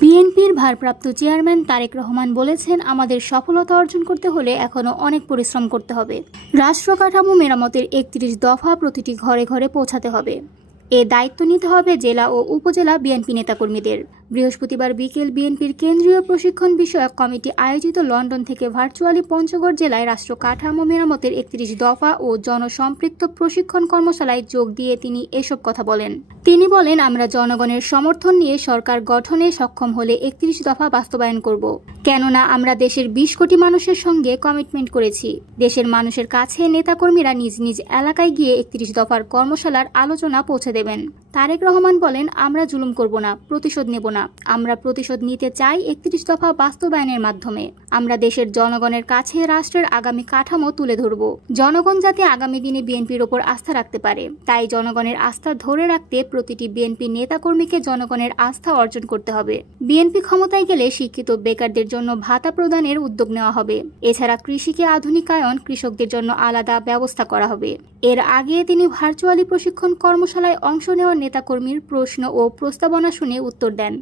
বিএনপির ভারপ্রাপ্ত চেয়ারম্যান তারেক রহমান বলেছেন, আমাদের সফলতা অর্জন করতে হলে এখনও অনেক পরিশ্রম করতে হবে। রাষ্ট্র কাঠামো মেরামতের একত্রিশ দফা প্রতিটি ঘরে ঘরে পৌঁছাতে হবে। এ দায়িত্ব নিতে হবে জেলা ও উপজেলা বিএনপি নেতাকর্মীদের। বৃহস্পতিবার বিকেল বিএনপির কেন্দ্রীয় প্রশিক্ষণ বিষয়ক কমিটি আয়োজিত লন্ডন থেকে ভার্চুয়ালি পঞ্চগড় জেলায় রাষ্ট্র কাঠামো মেরামতের একত্রিশ দফা ও জনসম্পৃক্ত প্রশিক্ষণ কর্মশালায় যোগ দিয়ে তিনি এসব কথা বলেন। তিনি বলেন, আমরা জনগণের সমর্থন নিয়ে সরকার গঠনে সক্ষম হলে একত্রিশ দফা বাস্তবায়ন করব। কেননা আমরা দেশের বিশ কোটি মানুষের সঙ্গে কমিটমেন্ট করেছি। দেশের মানুষের কাছে নেতাকর্মীরা নিজ নিজ এলাকায় গিয়ে একত্রিশ দফার কর্মশালার আলোচনা পৌঁছে দেবেন। তারেক রহমান বলেন, আমরা জুলুম করব না, প্রতিশোধ নেব না। আমরা প্রতিশোধ নিতে চাই একত্রিশ দফা বাস্তবায়নের মাধ্যমে। আমরা দেশের জনগণের কাছে রাষ্ট্রের আগামী কাঠামো তুলে ধরব। জনগণ যাতে আগামী দিনে বিএনপির ওপর আস্থা রাখতে পারে, তাই জনগণের আস্থা ধরে রাখতে প্রতিটি বিএনপি নেতাকর্মীকে জনগণের আস্থা অর্জন করতে হবে। বিএনপি ক্ষমতায় গেলে শিক্ষিত বেকারদের জন্য ভাতা প্রদানের উদ্যোগ নেওয়া হবে। এছাড়া কৃষিকে আধুনিকায়ন, কৃষকদের জন্য আলাদা ব্যবস্থা করা হবে। এর আগে তিনি ভার্চুয়ালি প্রশিক্ষণ কর্মশালায় অংশ নেওয়া নেতাকর্মীর প্রশ্ন ও প্রস্তাবনা শুনে উত্তর দেন।